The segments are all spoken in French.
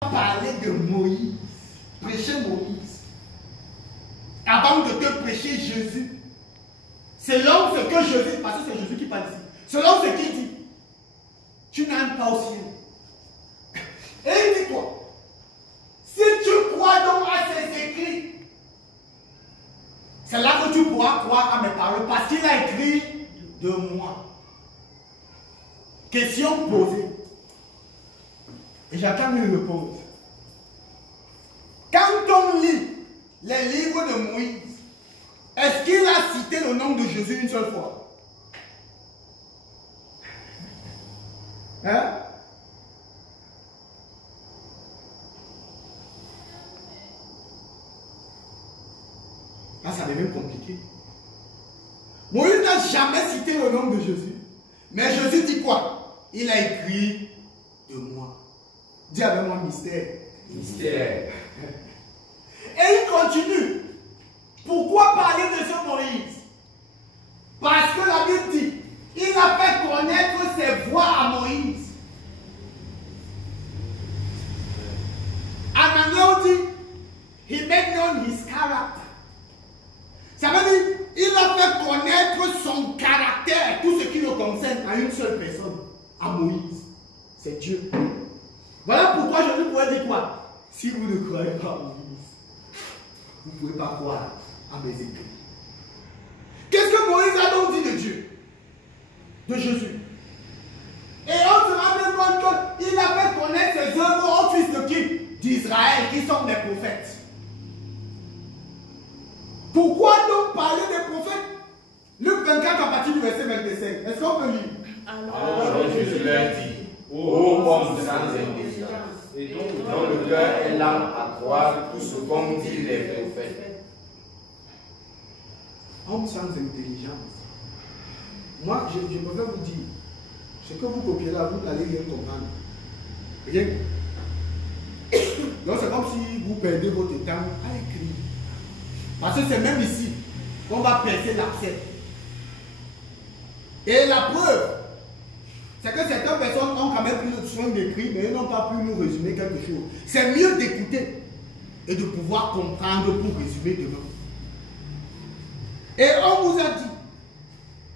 parler de Moïse, prêcher Moïse, avant de te prêcher Jésus, selon ce que Jésus, parce que c'est Jésus qui parle ici, selon ce qu'il dit, tu n'entres pas au ciel. Et dis-toi, si tu crois donc à ces écrits, c'est là que tu pourras croire à mes paroles, parce qu'il a écrit de moi. Question posée. Et j'attends une réponse. Quand on lit les livres de Moïse, est-ce qu'il a cité le nom de Jésus une seule fois? Hein? Là, ça devient compliqué. Moïse n'a jamais cité le nom de Jésus. Mais Jésus dit quoi? Il a écrit de moi. Dis avec moi mystère. Mystère. Et il continue. Pourquoi parler de ce Moïse? Parce que la Bible dit, il a fait connaître ses voies à Moïse. En anglais on dit, he made known his character. Ça veut dire, il a fait connaître son caractère, tout ce qui le concerne, à une seule personne, à Moïse. C'est Dieu. Voilà pourquoi je lui pourrais dire quoi? Si vous ne croyez pas à Moïse, vous ne pouvez pas croire à mes écrits. Qu'est-ce que Moïse a donc dit de Dieu? De Jésus. Et on se rend bien compte qu'il a fait connaître ses œuvres au fils de qui? D'Israël, qui sont des prophètes. Pourquoi donc parler des prophètes? Luc 24 à partir du verset 25. Est-ce qu'on peut lire? Alors Jésus leur dit, ô homme sans intelligence, et dont le cœur est lent à croire tout ce qu'ont dit les prophètes. Homme sans intelligence. Moi, je préfère vous dire, ce que vous copiez là, vous n'allez rien comprendre. Rien. Donc c'est comme si vous perdez votre temps à écrire. Parce que c'est même ici qu'on va percer l'abcès. Et la preuve, c'est que certaines personnes ont quand même pris le soin d'écrire, mais ils n'ont pas pu nous résumer quelque chose. C'est mieux d'écouter et de pouvoir comprendre pour résumer demain. Et on vous a dit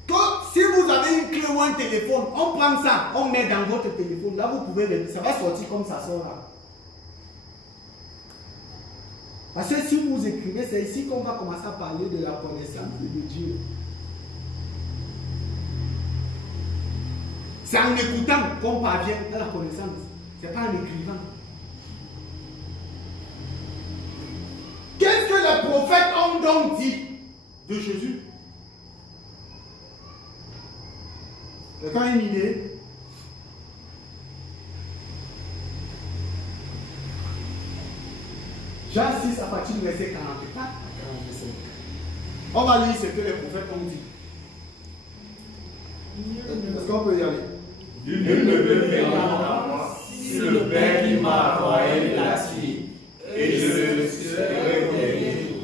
que si vous avez une clé ou un téléphone, on prend ça, on met dans votre téléphone. Là, vous pouvez, ça va sortir comme ça sort là. Parce que si vous écrivez, c'est ici qu'on va commencer à parler de la connaissance de Dieu. C'est en écoutant qu'on parvient à la connaissance. Ce n'est pas en écrivant. Qu'est-ce que les prophètes ont donc dit de Jésus? Quelqu'un a une idée? Jean 6 à partir du verset 44 à 45. On va lire ce que les prophètes ont dit. Est-ce qu'on peut y aller? Nul ne peut venir à moi si le Père qui m'a envoyé l'attire, et je le serai au dernier jour.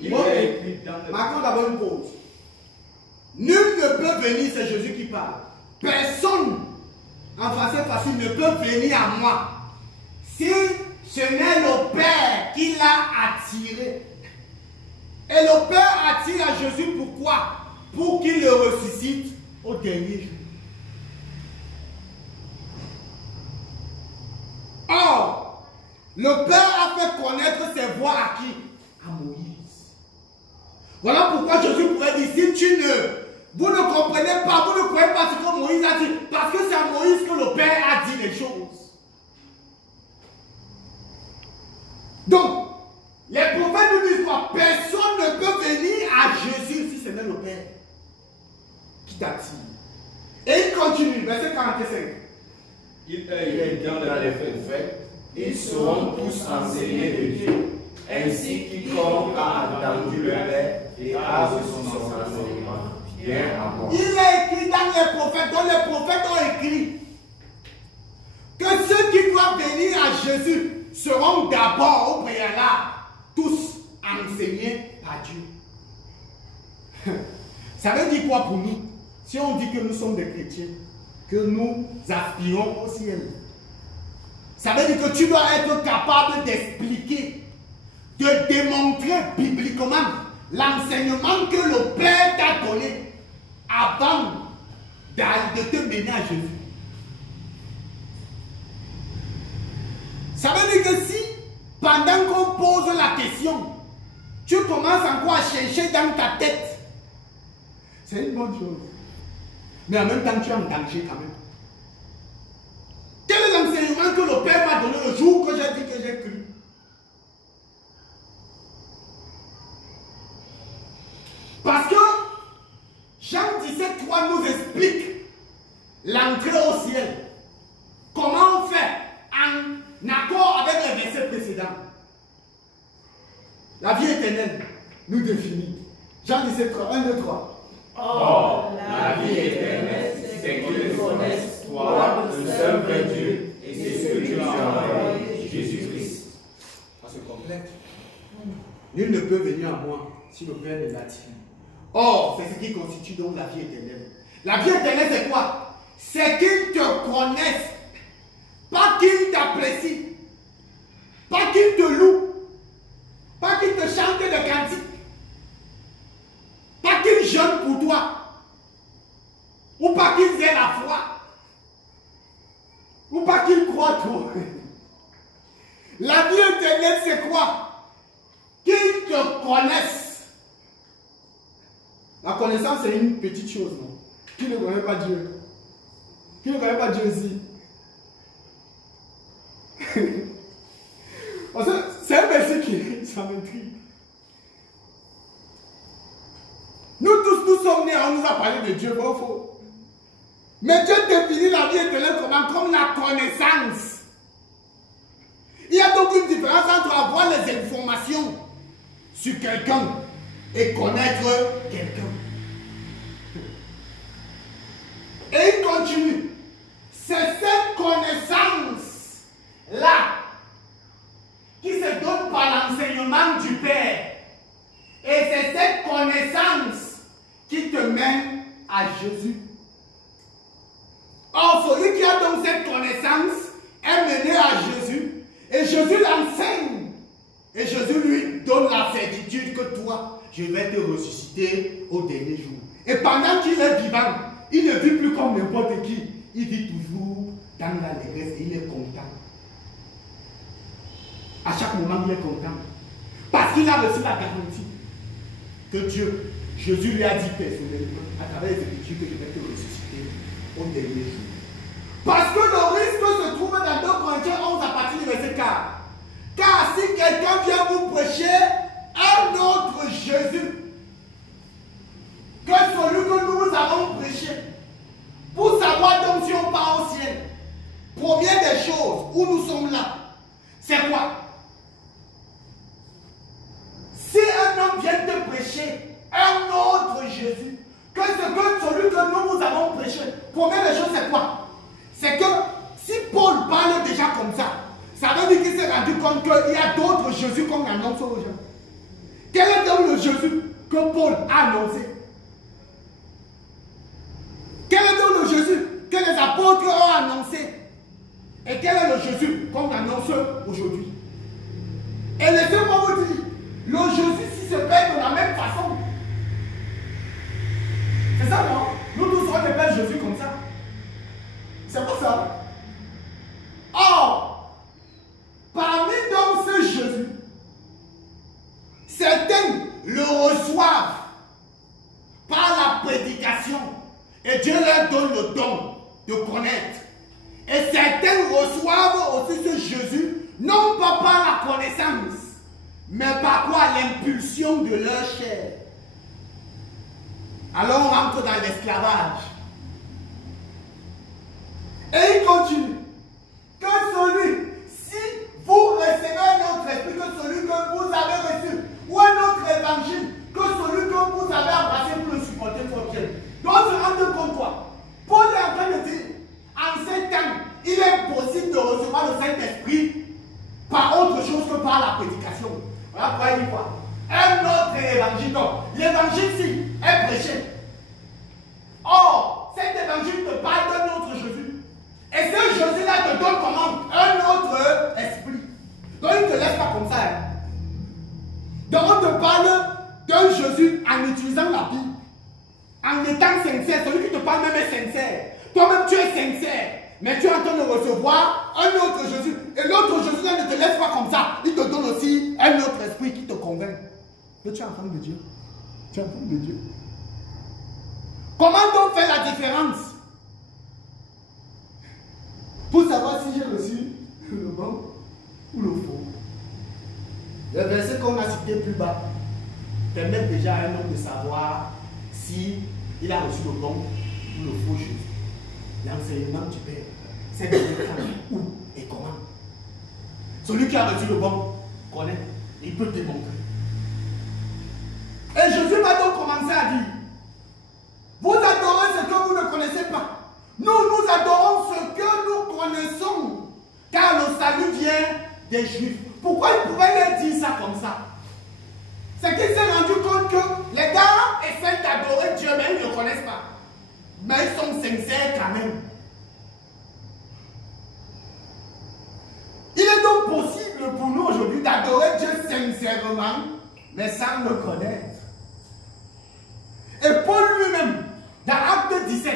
Il est écrit dans le... Marquons d'abord une pause. Nul ne peut venir, c'est Jésus qui parle. Personne, en français facile, ne peut venir à moi si ce n'est le Père qui l'a attiré. Et le Père attire à Jésus pourquoi? Pour qu'il le ressuscite au dernier jour. Or, le Père a fait connaître ses voies à qui? À Moïse. Voilà pourquoi Jésus pourrait dire, si vous ne comprenez pas, vous ne croyez pas ce que Moïse a dit, parce que c'est à Moïse que le Père a dit les choses. Donc, les prophètes nous disent quoi? Personne ne peut venir à Jésus si ce n'est le Père qui t'attire. Et il continue, verset 45. Il est dans les prophètes, ils seront tous enseignés de Dieu, ainsi quiconque a entendu le Père et a reçu son enseignement, vient à moi. Il est écrit dans les prophètes, dont les prophètes ont écrit que ceux qui doivent venir à Jésus seront d'abord au préalable tous enseignés par Dieu. Ça veut dire quoi pour nous? Si on dit que nous sommes des chrétiens, que nous aspirons au ciel, ça Ça veut dire que tu dois être capable d'expliquer, de démontrer bibliquement l'enseignement que le Père t'a donné avant de te mener à Jésus. Ça veut dire que si, pendant qu'on pose la question, tu commences encore à chercher dans ta tête, c'est une bonne chose. Mais en même temps, tu es en danger quand même. Quel est l'enseignement que le Père m'a donné le jour que j'ai dit que j'ai cru? Parce que Jean 17,3 nous explique l'entrée au ciel. Comment on fait en accord avec les versets précédents. La vie éternelle nous définit. Jean 17,3, 1, 2, 3. Or, la vie éternelle, c'est qu'ils connaissent toi, le seul vrai Dieu, et c'est ce que tu as envoyé, Jésus-Christ. Ça se complète. Nul ne peut venir à moi si le Père ne l'attire. Or, c'est ce qui constitue donc la vie éternelle. La vie éternelle, c'est quoi? C'est qu'ils te connaissent. Pas qu'ils t'apprécient. Pas qu'ils te louent. Pas qu'ils te chantent des cantiques. Pas qu'ils jeûnent pour toi. Ou pas qu'ils aient la foi. Ou pas qu'ils croient trop. La vie éternelle, c'est quoi? Qu'ils te connaissent. La connaissance, c'est une petite chose, non? Qui ne connaît pas Dieu? Qui ne connaît pas Dieu ici? C'est un verset qui ça m'intrigue. Nous tous, nous sommes nés, on nous a parlé de Dieu, bon faux. Mais Dieu définit la vie éternelle comme la connaissance. Il y a donc une différence entre avoir les informations sur quelqu'un et connaître quelqu'un. Et il continue. C'est cette connaissance-là qui se donne par l'enseignement du Père. Et c'est cette connaissance qui te mène à Jésus. Or, celui qui a donc cette connaissance est mené à Jésus. Et Jésus l'enseigne. Et Jésus lui donne la certitude que toi, je vais te ressusciter au dernier jour. Et pendant qu'il est vivant, il ne vit plus comme n'importe qui. Il vit toujours dans l'allégresse et il est content. À chaque moment, il est content. Parce qu'il a reçu la garantie que Dieu, Jésus lui a dit personnellement, à travers les Écritures, que je vais te ressusciter au dernier jour. Parce que le risque se trouve dans 2 Corinthiens 11 à partir du verset 4. Car si quelqu'un vient vous prêcher un autre Jésus que celui que nous avons prêché, pour savoir donc si on part au ciel, première des choses où nous sommes là, c'est quoi? Si un homme vient te prêcher un autre Jésus que celui que nous avons prêché, première des choses c'est quoi? C'est que si Paul parle déjà comme ça veut dire qu'il s'est rendu compte qu'il y a d'autres Jésus qu'on annonce aux gens. Quel est donc le Jésus que Paul a annoncé? Quel est donc le Jésus que les apôtres ont annoncé? Et quel est le Jésus qu'on annonce aujourd'hui? Et laissez-moi vous dire, le Jésus si se paie de la même façon. C'est ça, non? Nous tous on appelle Jésus comme ça. C'est pas ça. Or, parmi donc ce Jésus, certains le reçoivent par la prédication et Dieu leur donne le don de connaître. Et certains reçoivent aussi ce Jésus non pas par la connaissance, mais par quoi? L'impulsion de leur chair. Alors on rentre dans l'esclavage. Et il continue. Que celui, si vous recevez un autre esprit que celui que vous avez reçu, ou un autre évangile que celui que vous avez embrassé pour le supporter fortement. Donc on se rend compte quoi? Paul est en train de dire, en ces temps, il est possible de recevoir le Saint-Esprit par autre chose que par la prédication. Voilà pourquoi il dit quoi? Un autre évangile. Donc, l'évangile-ci est prêché. Or, cet évangile te parle d'un autre Jésus. Et ce Jésus-là te donne comment? Un autre recevoir un autre Jésus. Et l'autre Jésus là, ne te laisse pas comme ça. Il te donne aussi un autre esprit qui te convainc que tu es enfant de Dieu. Tu es enfant de Dieu. Comment on fait la différence pour savoir si j'ai reçu le bon ou le faux? Le verset qu'on a cité plus bas permet déjà à un homme de savoir si il a reçu le bon ou le faux Jésus. L'enseignement du Père, c'est de quand, où et comment. Celui qui a reçu le bon connaît, il peut te montrer. Et Jésus va donc commencer à dire, vous adorez ce que vous ne connaissez pas. Nous adorons ce que nous connaissons, car le salut vient des Juifs. Pourquoi il pouvait leur dire ça comme ça? C'est qu'il s'est rendu compte que les gars essaient d'adorer Dieu, mais ils ne le connaissent pas. Mais ils sont sincères quand même. Il est donc possible pour nous aujourd'hui d'adorer Dieu sincèrement, mais sans le connaître. Et Paul lui-même, dans Acte 17,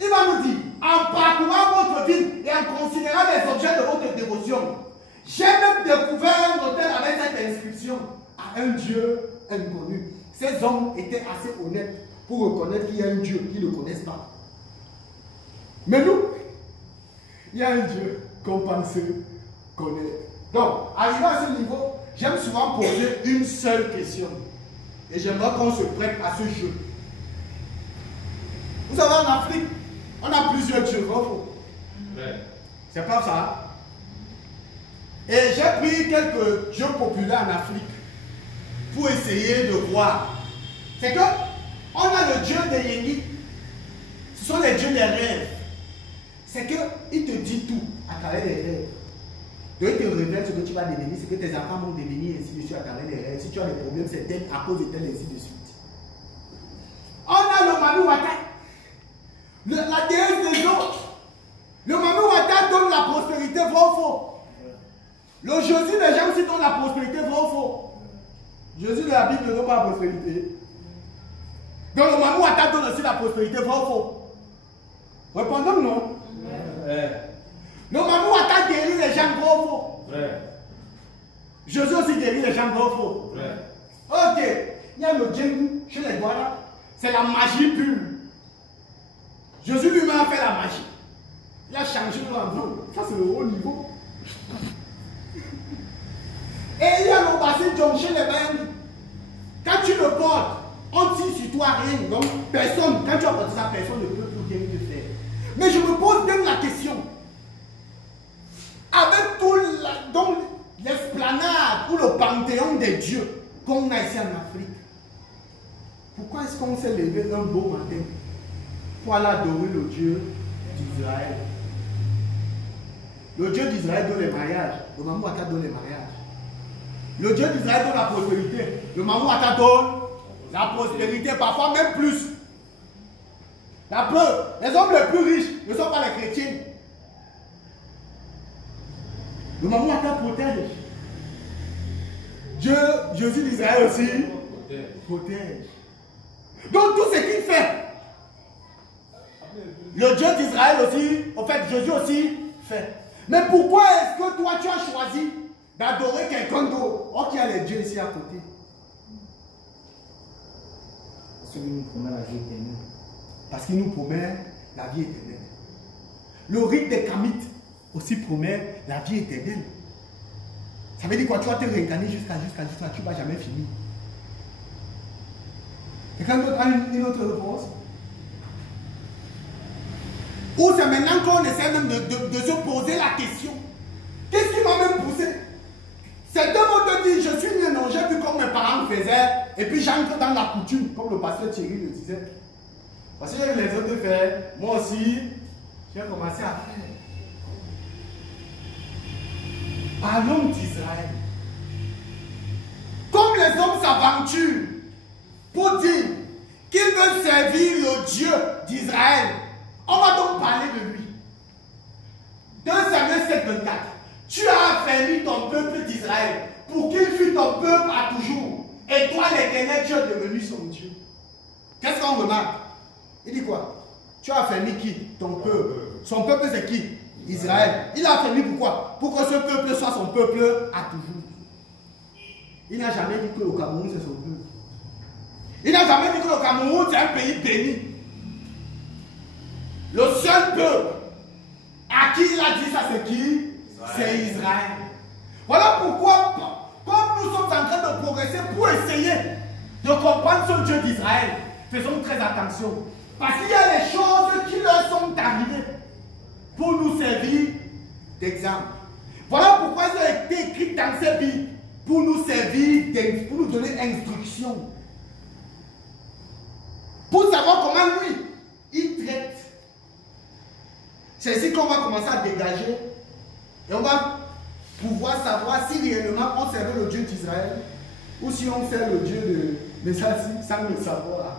il va nous dire, en parcourant votre vie et en considérant les objets de votre dévotion, j'ai même découvert un hôtel avec cette inscription à un Dieu inconnu. Ces hommes étaient assez honnêtes pour reconnaître qu'il y a un Dieu qu'ils ne connaissent pas. Mais nous, il y a un Dieu qu'on pense connaître. Donc, arrivé à ce niveau, j'aime souvent poser une seule question. Et j'aimerais qu'on se prête à ce jeu. Vous savez, en Afrique, on a plusieurs dieux, c'est pas ça. Et j'ai pris quelques jeux populaires en Afrique pour essayer de voir. C'est que on a le dieu des Yengi. Ce sont les dieux des rêves. C'est qu'il te dit tout à travers les rêves. Donc il te révèle ce que tu vas devenir, ce que tes enfants vont devenir, ainsi de suite à travers les rêves. Si tu as des problèmes, c'est tel à cause de tel, ainsi de suite. On a le Manu Wata, la déesse des eaux. Le Manu Wata donne la prospérité, vrai ou faux? Le Jésus des gens aussi donne la prospérité, vrai ou faux? Jésus de la Bible ne donne pas la prospérité. Donc le Manu Wata donne aussi la prospérité, vrai ou faux? Répondons non. Le Manu Wata guérit les gens, vrai ou faux? Jésus aussi guérit les gens, vrai ou faux? Ok. Il y a le djemou chez les Douala. C'est la magie pure. Jésus lui-même a fait la magie. Il a changé l'environnement. Ça, c'est le haut niveau. Et il y a le bassin chez les bains. Quand tu le portes, on tire sur toi rien. Donc, personne, quand tu as porté ça, personne ne peut plus rien te faire. Mais je me pose bien la question. Avec tout l'esplanade ou le panthéon des dieux qu'on a ici en Afrique, pourquoi est-ce qu'on s'est levé un beau matin pour aller adorer le Dieu d'Israël? Le Dieu d'Israël donne les mariages. Le Mamou Ata donne les mariages. Le Dieu d'Israël donne la prospérité. Le Mamou Ata donne la prospérité, parfois même plus. La preuve, les hommes les plus riches ne sont pas les chrétiens. Le Mamou Ata protège. Dieu, Jésus d'Israël aussi, protège. Donc tout ce qu'il fait, le Dieu d'Israël aussi, en fait Jésus aussi fait. Mais pourquoi est-ce que toi tu as choisi d'adorer quelqu'un d'autre? Oh, qui a les dieux ici à côté? Parce qu'il nous promet la vie éternelle. Parce qu'il nous promet la vie éternelle. Le rite des Kamites aussi promet la vie éternelle. Ça veut dire quoi? Tu vas te réincarner jusqu'à tu ne vas jamais finir. Quelqu'un d'autre a une autre réponse? Ou c'est maintenant qu'on essaie même de se poser la question. Qu'est-ce qui m'a même poussé? Certains vont te dire, je suis né, non, j'ai vu comme mes parents faisaient, et puis j'entre dans la coutume, comme le pasteur Thierry le disait. Parce que les autres font, moi aussi, j'ai commencé à faire. Parlons d'Israël. Comme les hommes s'aventurent pour dire qu'ils veulent servir le Dieu d'Israël, on va donc parler de lui. 2 Samuel 7:24. Tu as affermi ton peuple d'Israël pour qu'il fût ton peuple à toujours. Et toi, l'Éternel, tu es devenu son Dieu. Qu'est-ce qu'on remarque? Il dit quoi? Tu as affermi qui? Ton peuple. Son peuple, c'est qui? Israël. Il a affermi pourquoi? Pour que ce peuple soit son peuple à toujours. Il n'a jamais dit que le Cameroun c'est son peuple. Il n'a jamais dit que le Cameroun c'est un pays béni. Le seul peuple à qui il a dit ça, c'est qui? C'est Israël. Voilà pourquoi, comme nous sommes en train de progresser pour essayer de comprendre ce Dieu d'Israël, faisons très attention. Parce qu'il y a des choses qui leur sont arrivées pour nous servir d'exemple. Voilà pourquoi ça a été écrit dans ces Bibles, pour nous servir, pour nous donner instruction. Pour savoir comment lui, il traite. C'est ici qu'on va commencer à dégager et on va pouvoir savoir si réellement on servait le Dieu d'Israël ou si on sert le Dieu de Messassi sans le savoir.